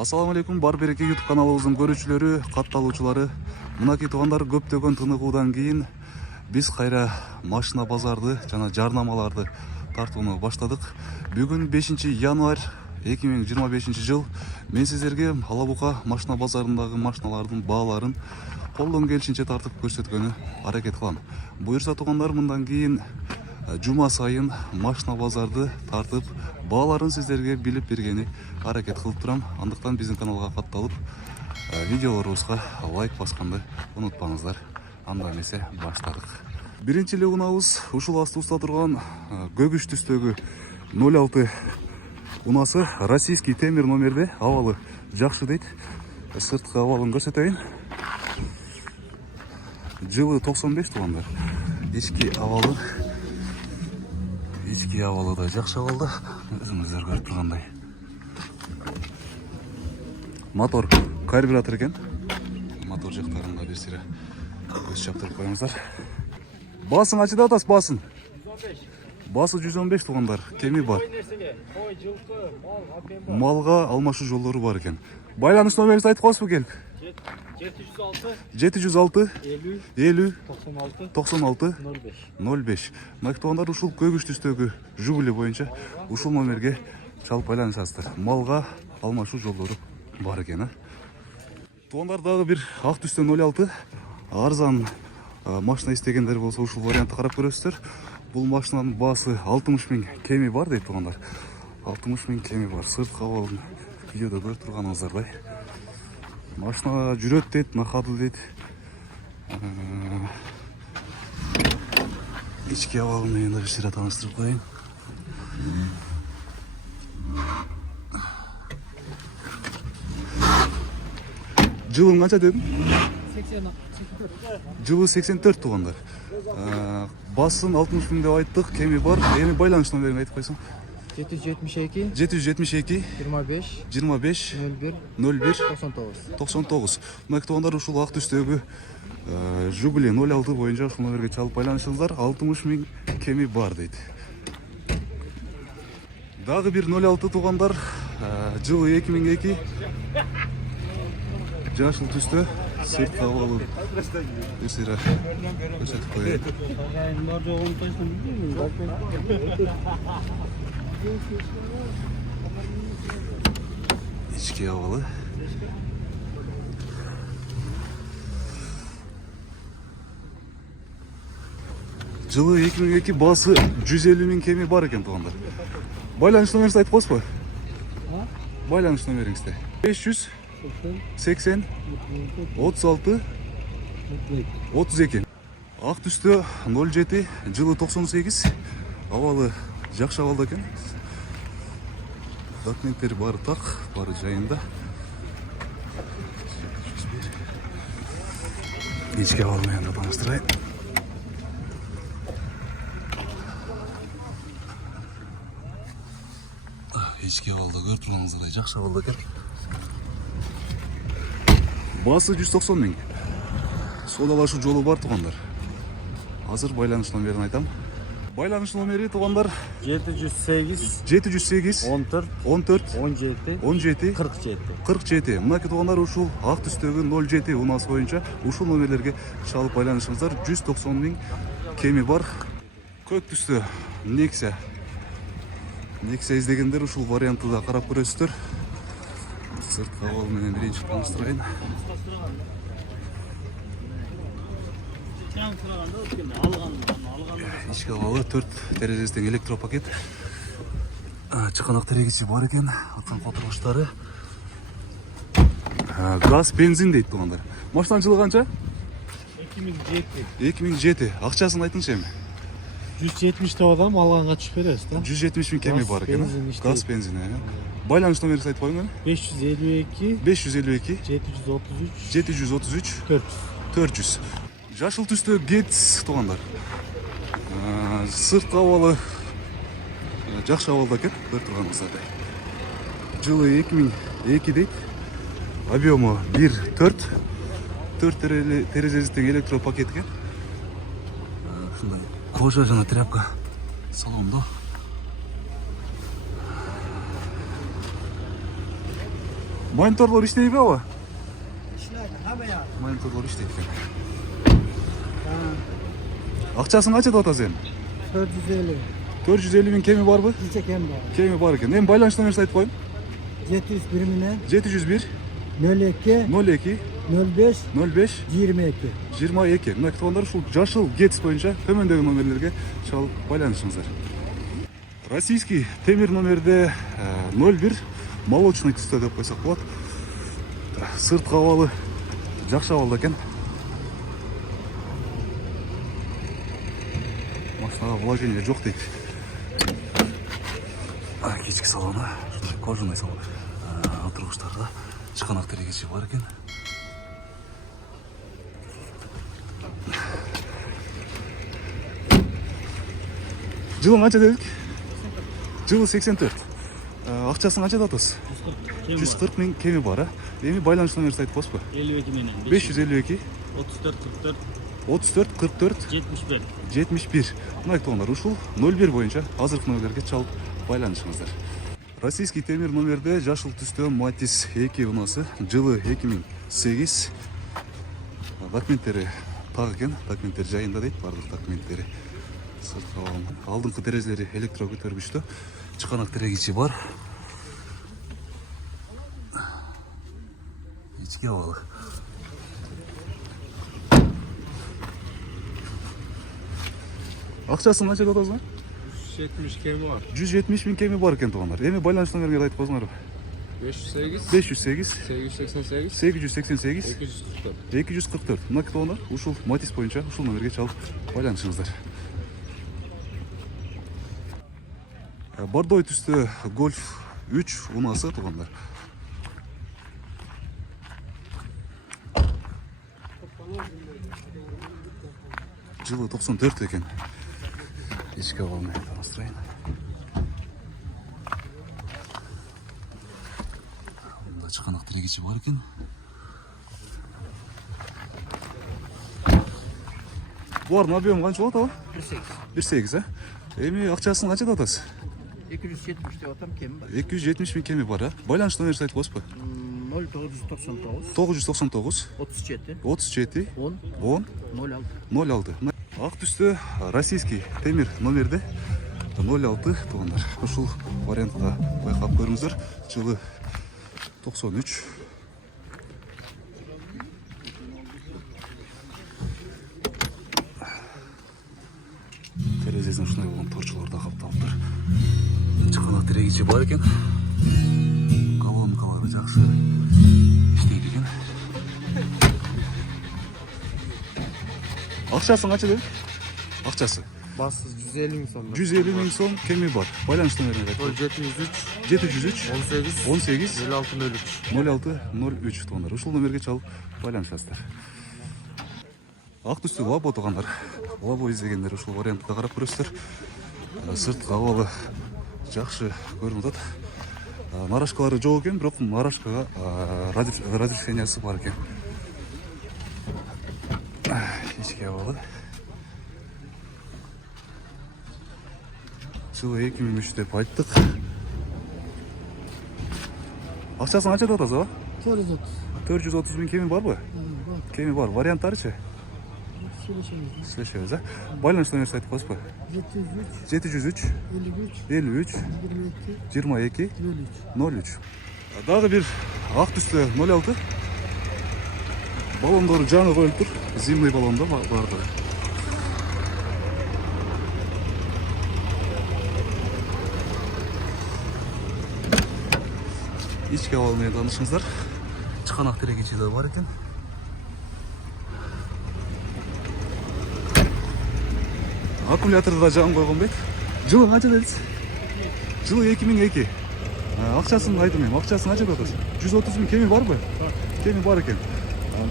Ассаламу алейкум, бар береке YouTube каналыбыздын көрүүчүлөрү, катталуучулары. Мынакей туугандар, көптөгөн тыныгуудан кийин биз кайра машина базарды жана жарнамаларды тартууну баштадык. Бүгүн 5 январь 2025 жыл. Мен сиздерге Алабука машина базарындагы машиналардын бааларын колдон келишинче тартып көрсөткөнү аракет кылам. Буюрса туугандар, мындан кийин жума сайын машина базарды тартып бааларын сиздерге билип бергени аракет кылып турам. Андыктан биздин каналга катталып видеолорубузга лайк басканды унутпаңыздар. Анда эмесе баштадык. Биринчи эле унаабыз ушул астыбызда турган көгүч түстөгү 06 унасы, российский темир номерде, абалы жакшы дейт. Сырткы абалын көрсөтөйүн. Жылы 95 туугандар. Ички абалы да жакшы абалда, өзүңүздөр көрүп тургандай. Мотор карбюратор экен. Мотор жактарында бир сире көз чаптырып коюңуздар. Басын ачыда атасыз, басын. 115. Басы 115 туугандар. Кеми бар. Кой, жылкы, малга алмашуу жолдору бар экен. Байланыш номеринизди айтып коесузбу келип? 706 50 96 05. Мынакей туугандар, ушул көгүч түстөгү Жигули боюнча ушул номерге чалып байланышасыздар. Малга алмашуу жолдору бар экен. Туугандар, дагы бир ак түстө 06 арзан машина истегендер болсо ушул вариантты карап көрөсүздөр. Бул машинанын баасы 60 000 кеми бар дейт туугандар. 60 000 кеми бар. Сырткы абалын видеодо көрүп турганыңыздардай. Машина жүрөт дейт, нахады дейт. Ички абалы менен да бир сире тааныштырып коеюн. Жылын канча дедим? 84. Жылы 84 туугандар. Басын 60 000 деп айттык, кеми бар. Эми байланыш номерин айтып койсоң. 772 25 01 99. Мынакей туугандар, ушул ак түстөгү Жигули 06 боюнча ушул номерге чалып байланышыңыздар. 60 000 кеми бар дейт. Дагы бир 06 туугандар, жылы 2002 жашыл түстө, сырткы абалы бир сире көрсөтүп коеюн. Ички абалы. Жылы 2002, басы 150 000 кеми бар экен туугандар. Байланыш номеринизди айтып коесузбу? Байланыш номериңизди. 580 36 32. Ак түстө 07, жылы 98, абалы жакшы абалда экен. Документтери бары так, бары жайында. Ички абалы менен да тааныштырайын. Ички абалда көрүп турганыңыздай жакшы абалда экен. Басы 190 000. Содалашуу жолу бар туугандар. Азыр байланыш номерин айтам. Байланыш номери туугандар 708 14 17 47. Мынакей туугандар, ушул ак түстөгү 07 унасы боюнча ушул номерлерге чалып байланышыңыздар. 190 000 кеми бар. Көк түстө Nexia издегендер ушул вариантты да карап көрөсүздөр. Сырткы абалы менен биринчи тааныштырайын. Ички абалы 4 терезесинен электропакет. Чыканак терегичи бар экен. Аткан котургучтары. Газ, бензин дейт туугандар. Машинанын жылы канча? 2007. Акчасын айтыңызчы эми. 170 деп адам, алганга түшүп беребиз да. 170 000 кеми бар экен. Газ, бензин. Байланыш номерин айтып коюңдар. 552 733 400. Жашыл түстө Гетс туугандар. Сырткы абалы жакшы абалда экен, көрүп турганыңыздардай. Жылы 2002 дейт. Объему 1.4 терезесинен электропакет экен. Ушундай кожа жана тряпка салондо. Мониторлор иштейби аба? İşler havaya. Мониторлор иштейт экен. Акчасын канча деп атасың? 450. 450 миң кеми барбы? Yüksek hem var. Кеми бар экен. Эми байланыш номерин айтып коеюн. 701 mine 701 02 02 05 05 22. 22. Мына туугандар ушул жашыл ГЭЦ боюнча төмөндөгү номерлерге чалып байланышыңыздар. Российский темир номерде 01 молочный түстө деп койсок болот. Сырт кабалы жакшы абалда экен. Машинага вложение жок дейт. Кечки салону, кожаный салон. Отургучтарда чыканак терегичи бар экен. Жылың канча дедик? Жылы 84. Акчасын канча деп атасыз? 140 миң кеми бар, Эми байланыш номерин айтып коесузбу? 52 менен 552 34 44 34 44 71. 71. Мына туугандар ушул 01 боюнча азыркы номерлерге чалып байланышыңыздар. Российский темир номерде жашыл түстө Матис 2 унасы, жылы 2008. Документтери так экен, документтер жайында дейт, бардык документтери. Алдыңкы терезелери электро көтөргүчтө, чыканак терегичи бар. Ички абалы. Акчасын канча деп атасың? 70 kemi var. 170 миң кеми бар экен туугандар. Эми байланыш номерин айтып коесуңарбы? 508 508 888 888 244. 244. Мына туугандар ушул Матис боюнча ушул номерге чалып байланышыңыздар. Бордой түстө Golf 3 унасы туугандар. Жылы 94 экен. Ички абалын таныстырайын. Мында чыканак терегичи бар экен. Булардын объему канча болот аба? 1.8, Эми акчасын канча деп атасыз? 270 diyor tam kemi var. 270 миң кеми бар, Байланыш номерин айтып коесузбу? 0999 999 37 37 10 10 06. 06. Ак түстө российский темир номерде 06 туугандар. Ушул вариантта байкап көрүңүздөр. Жылы 93. Терезесин ушундай болгон торчолор да капталыптыр. Чыканак терегичи бар экен. Колонкалары жакшы иштейт экен. Акчасын канча дедик? Акчасы Bassız 150 bin sonra. 150 миң сом кеми бар. Байланыш номерин айтып. 703 703 18 18 56 03. 06 03 туугандар. Ушул номерге чалып байланышасыздар. Ак түстүү лабо туугандар. Лабо издегендер ушул вариантта карап көрөсүздөр. Сырт кабалы жакшы көрүнүп атат. Нарашкалары жок экен, бирок нарашкага разрешениясы бар экен. Ички абалы. Жылы 2003 деп айттык. Акчасын канча деп атасыз аба? 430. 430 миң кеми барбы? Кеми бар. Варианттарычы? Söyleşemiz. Сүйлөшөбүз, Байланыш номерин айтып коесузбу? 703 53 22 03. Дагы бир ак түстө 06. Баллондору жаңы коюлуп тур. Зимний баллондо барды. Ички абалы менен таанышыңыздар. Чыканак терегичи да бар экен. Аккумуляторду да жагын койгон бек. Жылы канча дедиз? Жылы 2002. Акчасын айтым эми. Акчасын канча деп атасыз? 130 миң кеми барбы? Бар. Кеми бар экен.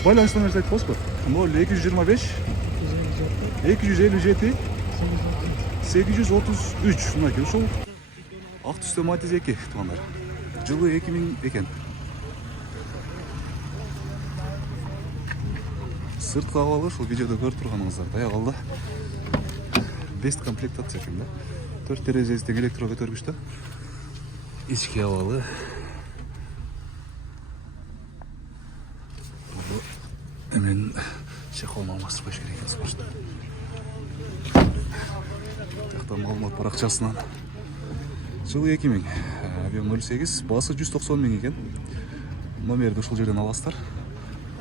Байланыш номерин айтып коесузбу? 0225 257 833. Мынакей ушул ак түстө Матис 2 туугандар. Жылы 2000 экен. Сырт кабалы ушул видеодо көрүп турганыңыздар даяк алда. Бест комплектация экен да. 4 терезеси тең электро көтөргүчтө. Ички абалы. төмен чехол алмастырып қойыш керек екен спорт. Тақта малымат парақшасынан жылы 2000 объем 08, басы 190 000 екен. Номерді ушул жерден аласыздар.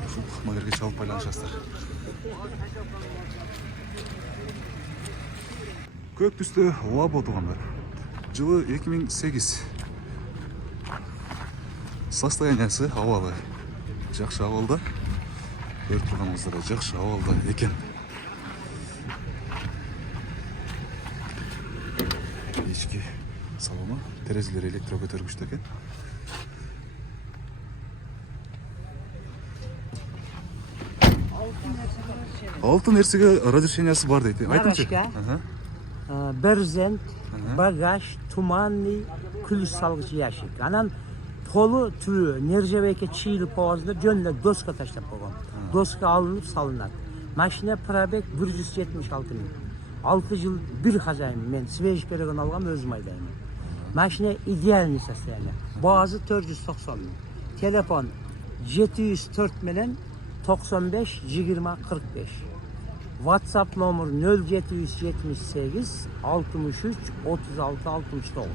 Ушул номерге чалып байланышасыздар. Көк түсті лабо туғандар. Жылы 2008. Состояниясы авалы. Жақшы авалда. Көріп тұрғаныңыздар жақшы авалда екен. Ешкі салоны, терезелер электро көтергіштер екен. Алтын нерсеге разрешениясы бар дейді. Айтыңызшы. Брезент, багаж, туманный, күліс салғыш ящик. Анан полу түрі нержавейке чийліп қоғазында жөнлі доска таштап қоған. Доска алынып салынады. Машина пробег 176 000. 6 жыл бір хозяин. Мен свеж береген алғам өзім айдаймын. Машина идеальный состояние. Базы 490 000. Телефон 704 менен 95 20 45. WhatsApp номер 0778 63 36 69.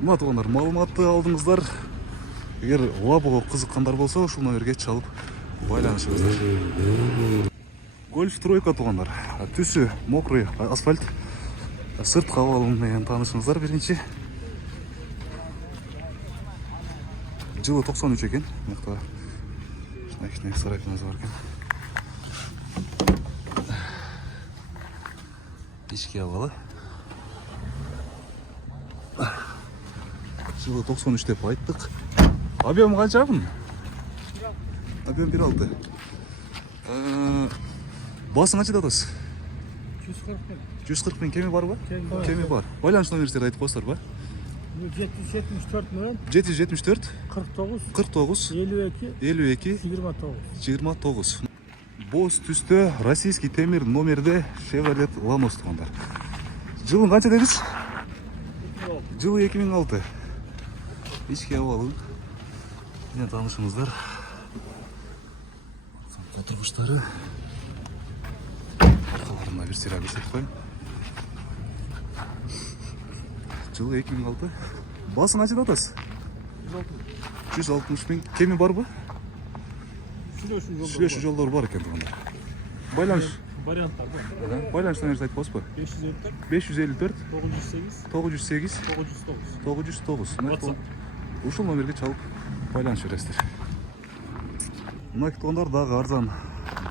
Мына туғандар, малыматты алдыңыздар. Егер лабоға қызыққандар болса, ушул номерге чалып байланышыңыздар. Гольф тройка туғандар. Түсі мокрый асфальт. Сырт қавалымен танышыңыздар бірінші. Жылы 93 екен. Мықты шынайшынай сарайфымыз бар екен. Ешке авалы. Жылы 93 деп айттық. Объем қанша бұн? Объем 1.6. Басың қанша датыз? 140 000 кеме бар ба? Кеме бар. Байланыш номердерді айтып қойсыздар ба? 774 мен 774 49 49 52 52 29. 29. Боз түсті российский темір номерде Chevrolet Lanos туғандар. Жылың қанша дедіңіз? Жылы 2006. Ешке авалың. Мені танышыңыздар. Отырғыштары. Арқаларына бір сера көрсетіп қойым. Жылы 2006. Басың қанша датасыз? 160 000. Кеме бар ба? Шүлеші жолдар бар екен тұғанда. Байланыш? Варианттар бар. Байланыш номерді айтып қойсыз ба? 554 554 908 908 909. 909. Ушыл номерге чалып байланыш бересіздер. Мына тұғандар дағы арзан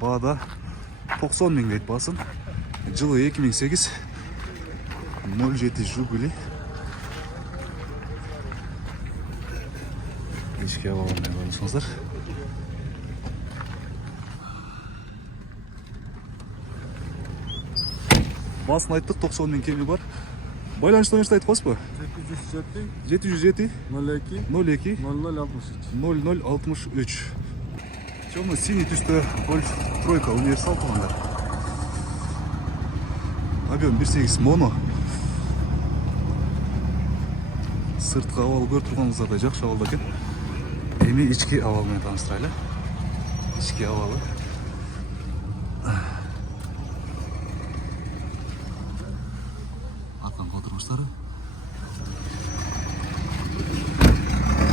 бағада 90 000 дейді басын. Жылы 2008 07 Жигули. Ешке авалымен байланысыңыздар. Басын айттық, 90 000 кеме бар. Байланыш номерді айтып қойсыз ба? 707 02 00 0063. Темный синий түсті Golf тройка универсал туғандар. Объем 1.8 моно. Сыртқы авалы көріп тұрғаныңыздарда жақсы авалда екен. Эми ички авалымен таныстырайлы. Ички авалы. Арқанға отырғыштары.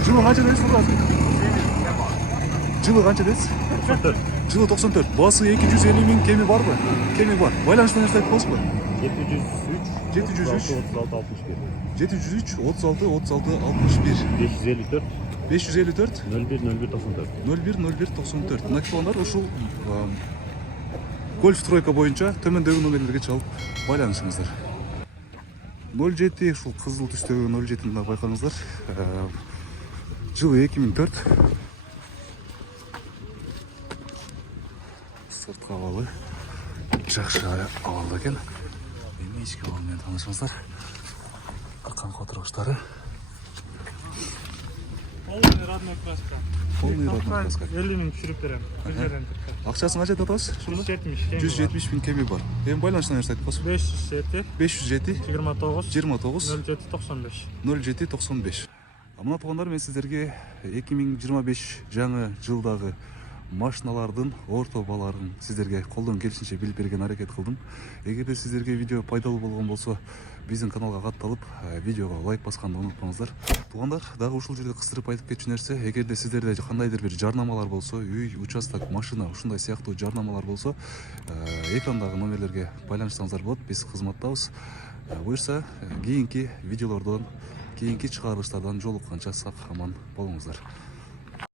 Жылы қанша дедіңіз тұрғасы? Жылы қанша дедіңіз? Жылы 94. Басы 250 000 кеме бар ба? Кеме бар. Байланыш номерді айтып қойсыз ба? 703 703 36 36 61 554 01 01 94. Мына туғандар ушул Golf тройка бойынша төмендегі номерлерге чалып байланышыңыздар. 07 ушул қызыл түстегі 07-ні байқаңыздар. Жылы 2004. Сыртқы авалы. Жақшы авалда екен. Эми ички авалымен танышыңыздар. Арқанға отырғыштары. Полный родной краска. Полный родной краска. 50 000 түсіріп беремін. Ақшасын қанша датасыз? 170 000 кеме бар. Эми байланыш номерді айтып қойсыз. 507 29 29 07 95. 07 95. Мына туғандар, мен сіздерге 2025 жаңы жылдағы машиналардын орто бааларын сиздерге колдон келишинче билип берген аракет кылдым. Эгерде сиздерге видео пайдалуу болгон болсо, биздин каналга катталып, видеого лайк басканды унутпаңыздар. Туугандар, дагы ушул жерде кыстырып айтып кетчү нерсе, эгерде сиздерде кандайдыр бир жарнамалар болсо, үй, участок, машина, ушундай сыяктуу жарнамалар болсо, экрандагы номерлерге байланышсаңыздар болот. Биз кызматтабыз. Буюрса, кийинки видеолордон, кийинки чыгарылыштардан жолукканча сак аман болуңуздар.